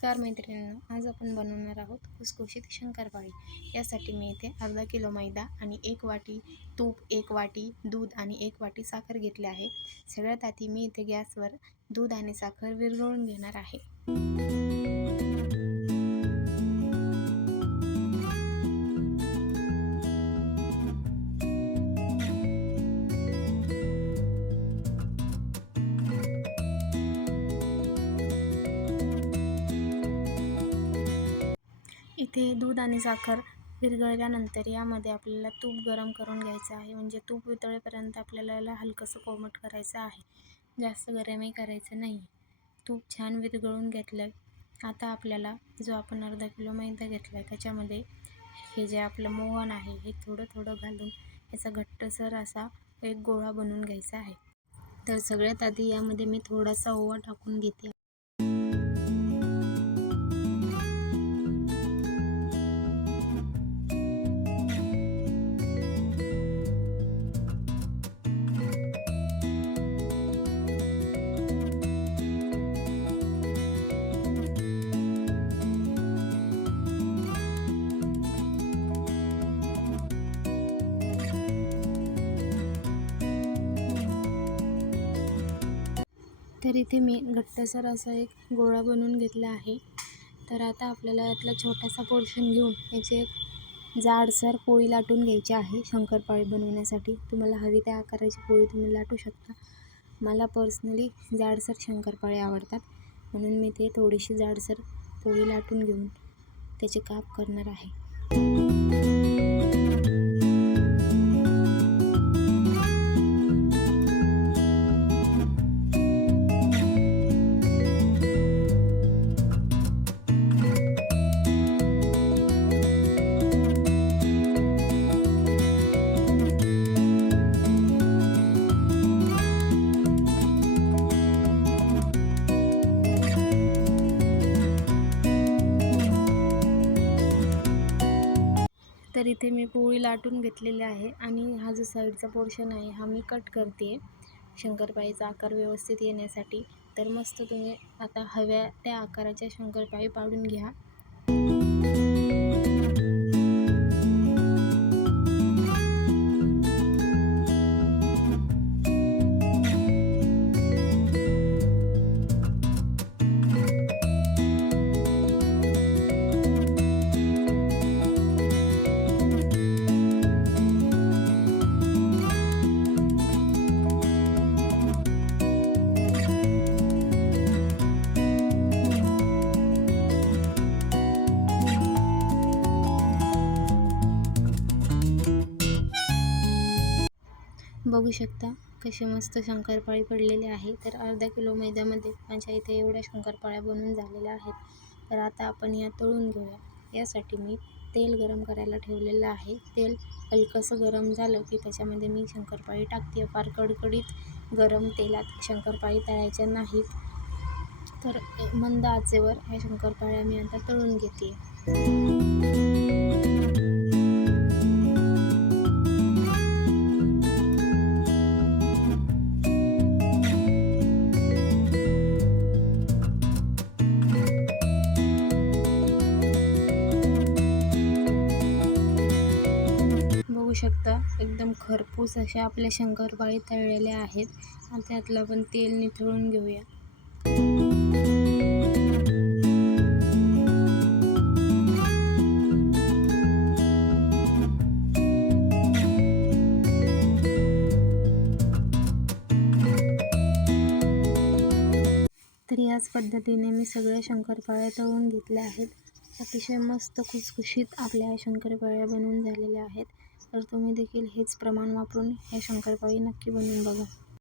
नमस्कार मैत्रिणींनो, आज आपण बनवणार आहोत खुसखुशीत शंकरपाळी। यासाठी मी इथे अर्धा किलो मैदा आणि 1 वाटी तूप, 1 वाटी दूध आणि 1 वाटी साखर घेतले आहे। सगळ्यात आधी मी इथे गॅसवर दूध आणि साखर विरघळून घेणार आहे। इथे दूध आणि साखर विरघळल्यानंतर यामध्ये आपल्याला तूप गरम करून घ्यायचं आहे। म्हणजे तूप वितळेपर्यंत आपल्याला याला हलकंसं कोमट करायचं आहे, जास्त गरमही करायचं नाही। तूप छान विरघळून घेतलं। आता आपल्याला जो आपण अर्धा किलो मैदा घेतला आहे त्याच्यामध्ये हे जे आपलं मोहन आहे हे थोडं थोडं घालून याचा घट्टसर असा एक गोळा बनवून घ्यायचा आहे। तर सगळ्यात आधी यामध्ये मी थोडासा ओवा टाकून घेते। तर इथे मी घट्टसर असा एक गोळा बनवून घेतला आहे। तर आता आपल्याला यातला छोटासा पोर्शन घेऊन याची एक जाडसर पोळी लाटून घ्यायची आहे शंकरपाळी बनवण्यासाठी। तुम्हाला हवी त्या आकाराची पोळी तुम्ही लाटू शकता। मला पर्सनली जाडसर शंकरपाळी आवडतात, म्हणून मी ते थोडीशी जाडसर पोळी लाटून घेऊन त्याचे काप करणार आहे। तर इथे मी पोळी लाटून घेतलेली आहे आणि हा जो साईडचा पोर्शन आहे हा मी कट करते शंकरपाळीचा आकार व्यवस्थित येण्यासाठी। तर मस्त तुम्ही आता हव्या त्या आकाराच्या शंकरपाळी पाडून घ्या। बघू शकता कसे मस्त शंकरपाळी पडलेले आहे। तर अर्धा किलो मैद्यामध्ये माझ्या इथे एवढ्या शंकरपाळ्या बनवून झालेल्या आहेत। तर आता आपण या तळून घेऊया। यासाठी मी तेल गरम करायला ठेवलेलं आहे। तेल हलकंसं गरम झालं की त्याच्यामध्ये मी शंकरपाळी टाकते। फार कडकडीत गरम तेलात शंकरपाळी तळायच्या नाहीत। तर मंद आचेवर ह्या शंकरपाळ्या मी आता तळून घेते। बघू शकता एकदम खरपूस अशा आपल्या शंकरपाळी तळलेल्या आहेत। आता यातलं आपण तेल निथळून घेऊया। तर याच पद्धतीने मी सगळ्या शंकरपाळ्या तळून घेतल्या आहेत। अतिशय मस्त खुसखुशीत आपल्या शंकरपाळ्या बनवून झालेल्या आहेत। तर तुम्ही देखील हेच प्रमाण वापरून ह्या शंकरपाळी नक्की बनवून बघा।